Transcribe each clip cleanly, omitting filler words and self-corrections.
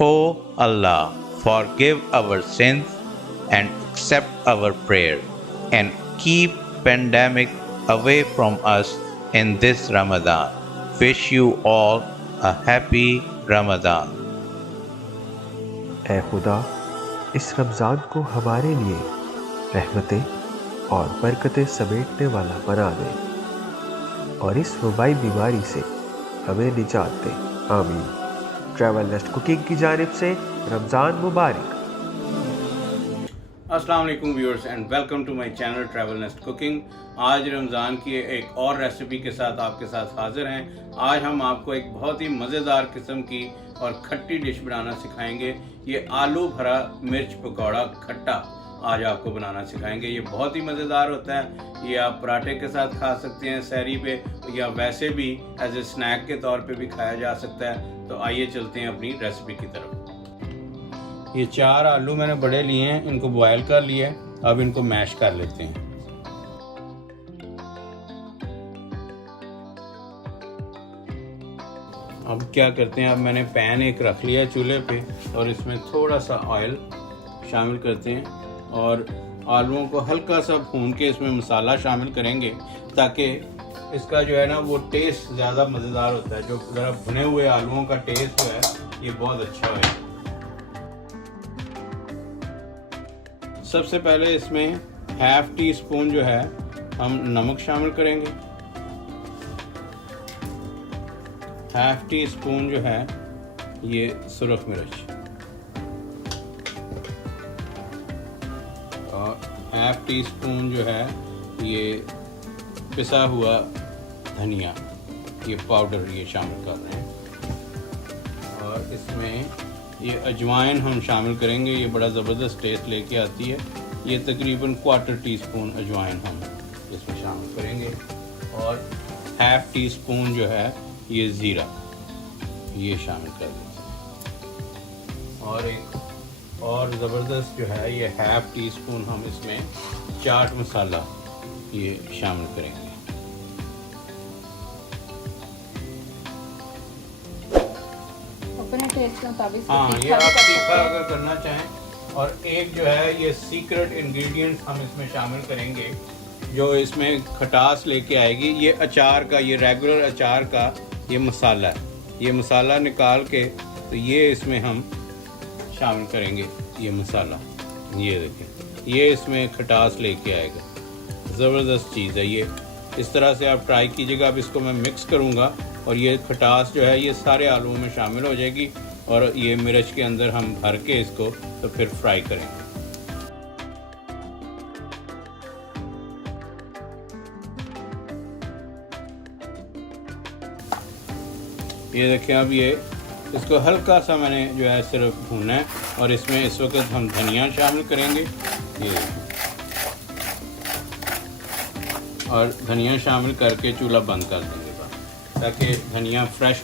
O Allah, forgive our sins and accept our prayer and keep pandemic away from us in this Ramadan. Wish you all a happy Ramadan. ऐ खुदा, इस रमज़ान को हमारे लिए रहमतें और बरकतें समेटने वाला बना दे और इस वबाई बीमारी से हमें निजात दे, आमीन। ट्रैवल नेस्ट कुकिंग की जानिब से रमज़ान मुबारक। अस्सलाम वालेकुम viewers and welcome to my channel travel nest cooking. आज रमज़ान की एक और रेसिपी के साथ आपके साथ हाजिर हैं। आज हम आपको एक बहुत ही मज़ेदार किस्म की और खट्टी डिश बनाना सिखाएंगे। ये आलू भरा मिर्च पकौड़ा खट्टा आज आपको बनाना सिखाएंगे। ये बहुत ही मज़ेदार होता है। ये आप पराठे के साथ खा सकते हैं सहरी पे, या वैसे भी एज ए स्नैक के तौर पे भी खाया जा सकता है। तो आइए चलते हैं अपनी रेसिपी की तरफ। ये 4 आलू मैंने बड़े लिए हैं, इनको बॉयल कर लिया है। अब इनको मैश कर लेते हैं। अब क्या करते हैं, अब मैंने पैन एक रख लिया चूल्हे पे और इसमें थोड़ा सा ऑयल शामिल करते हैं और आलूओं को हल्का सा भून के इसमें मसाला शामिल करेंगे ताकि इसका जो है ना वो टेस्ट ज़्यादा मज़ेदार होता है। जो ज़रा भुने हुए आलूओं का टेस्ट जो है ये बहुत अच्छा है। सबसे पहले इसमें ½ टी स्पून जो है हम नमक शामिल करेंगे। ½ टी स्पून जो है ये सुरख मिर्च और ½ टी स्पून जो है ये पिसा हुआ धनिया, ये पाउडर ये शामिल कर रहे हैं। और इसमें ये अजवाइन हम शामिल करेंगे। ये बड़ा ज़बरदस्त टेस्ट लेके आती है। ये तकरीबन ½ टी स्पून अजवाइन हम इसमें शामिल करेंगे और ½ टी स्पून जो है ये ज़ीरा ये शामिल कर देते हैं। और एक और ज़बरदस्त जो है ये ½ टी स्पून हम इसमें चाट मसाला ये शामिल करेंगे। हाँ, ये आप तीखा अगर करना चाहें। और एक जो है ये सीक्रेट इंग्रेडिएंट हम इसमें शामिल करेंगे जो इसमें खटास लेके आएगी। ये अचार का, ये रेगुलर अचार का ये मसाला है। ये मसाला निकाल के तो ये इसमें हम शामिल करेंगे। ये मसाला ये देखें, ये इसमें खटास लेके आएगा। ज़बरदस्त चीज़ है ये। इस तरह से आप ट्राई कीजिएगा। अब इसको मैं मिक्स करूँगा और ये खटास जो है ये सारे आलूओं में शामिल हो जाएगी और ये मिर्च के अंदर हम भर के इसको तो फिर फ्राई करेंगे। ये देखें, अब ये इसको हल्का सा मैंने जो है सिर्फ भूना है और इसमें इस वक्त हम धनिया शामिल करेंगे। ये और धनिया शामिल करके चूल्हा बंद कर देंगे ताकि धनिया फ्रेश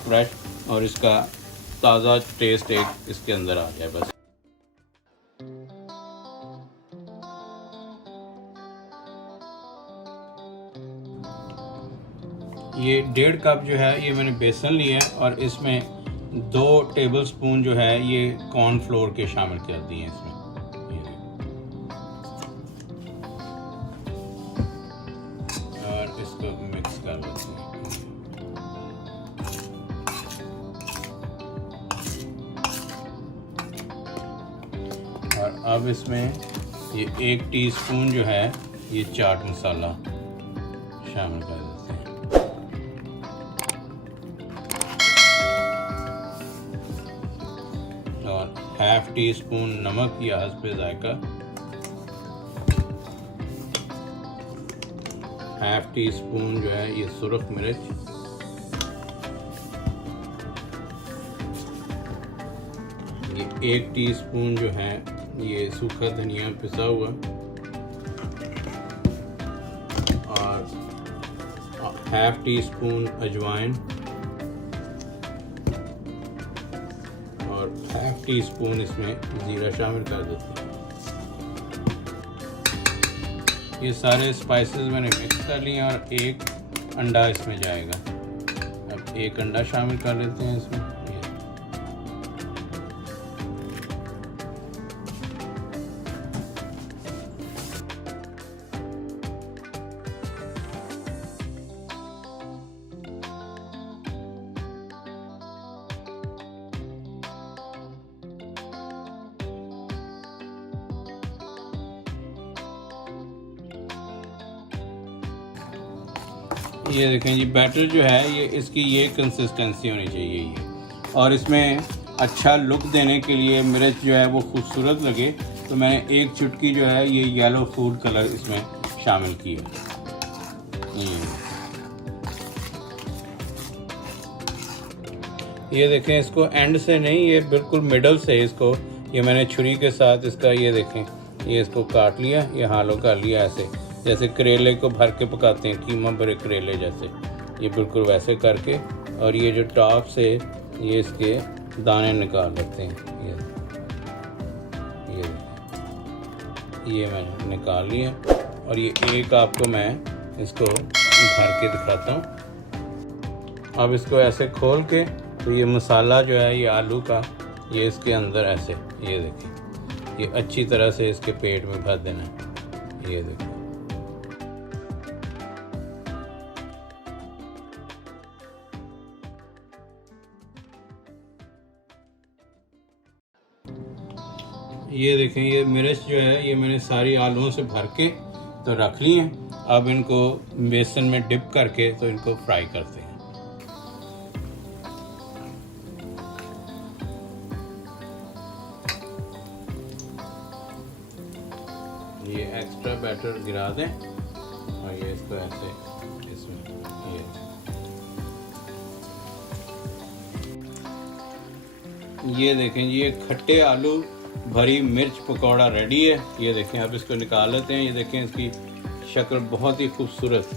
और इसका ताज़ा टेस्ट एक इसके अंदर आ जाए। बस ये 1.5 कप जो है ये मैंने बेसन लिया है और इसमें 2 टेबलस्पून जो है ये कॉर्नफ्लोर के शामिल कर दिए हैं इसमें। और इसको मिक्स कर लेते हैं। और अब इसमें ये 1 टीस्पून जो है ये चाट मसाला शामिल कर देते हैं। और ½ टीस्पून नमक या हस्बे जायका, ½ टीस्पून जो है ये सुरख मिर्च, ये 1 टीस्पून जो है ये सूखा धनिया पिसा हुआ और ½ टीस्पून अजवाइन और ½ टीस्पून इसमें ज़ीरा शामिल कर देते हैं। ये सारे स्पाइसेस मैंने मिक्स कर लिए और 1 अंडा इसमें जाएगा। अब 1 अंडा शामिल कर लेते हैं इसमें। ये देखें जी, बैटर जो है ये इसकी ये कंसिस्टेंसी होनी चाहिए ये। और इसमें अच्छा लुक देने के लिए मिर्च जो है वो खूबसूरत लगे, तो मैंने एक चुटकी जो है ये येलो फूड कलर इसमें शामिल की है। ये देखें, इसको एंड से नहीं, ये बिल्कुल मिडल से इसको ये मैंने छुरी के साथ इसका ये देखें, ये इसको काट लिया, ये हालों कर लिया ऐसे, जैसे करेले को भर के पकाते हैं, कीमा भरे करेले जैसे, ये बिल्कुल वैसे करके। और ये जो टॉप से ये इसके दाने निकाल लेते हैं, ये मैंने निकाल लिया। और ये एक आपको मैं इसको भर के दिखाता हूँ। अब इसको ऐसे खोल के, तो ये मसाला जो है ये आलू का ये इसके अंदर ऐसे, ये देखिए, ये अच्छी तरह से इसके पेट में भर देना है। ये देखिए, ये देखें, ये मिर्च जो है ये मैंने सारी आलूओं से भर के तो रख ली हैं। अब इनको बेसन में डिप करके तो इनको फ्राई करते हैं। ये एक्स्ट्रा बैटर गिरा दें और ये इसको ऐसे इसमें ये देखें जी, ये खट्टे आलू भरी मिर्च पकौड़ा रेडी है। ये देखें, अब इसको निकाल लेते हैं। ये देखें, इसकी शक्ल बहुत ही खूबसूरत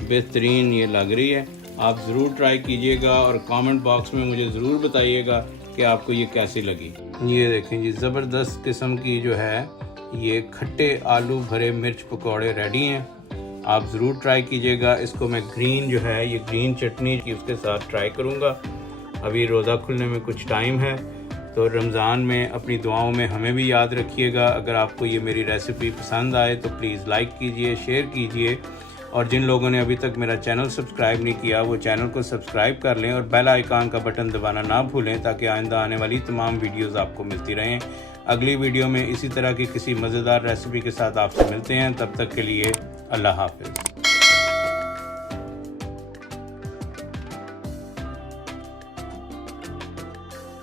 बेहतरीन ये लग रही है। आप ज़रूर ट्राई कीजिएगा और कमेंट बॉक्स में मुझे ज़रूर बताइएगा कि आपको ये कैसी लगी। ये देखें जी, ज़बरदस्त किस्म की जो है ये खट्टे आलू भरे मिर्च पकौड़े रेडी हैं। आप ज़रूर ट्राई कीजिएगा। इसको मैं ग्रीन जो है ये ग्रीन चटनी की उसके साथ ट्राई करूँगा। अभी रोज़ा खुलने में कुछ टाइम है, तो रमज़ान में अपनी दुआओं में हमें भी याद रखिएगा। अगर आपको ये मेरी रेसिपी पसंद आए तो प्लीज़ लाइक कीजिए, शेयर कीजिए, और जिन लोगों ने अभी तक मेरा चैनल सब्सक्राइब नहीं किया वो चैनल को सब्सक्राइब कर लें और बेल आइकन का बटन दबाना ना भूलें, ताकि आइंदा आने वाली तमाम वीडियोज़ आपको मिलती रहें। अगली वीडियो में इसी तरह की किसी मज़ेदार रेसिपी के साथ आपसे मिलते हैं। तब तक के लिए अल्लाह हाफ़िज़।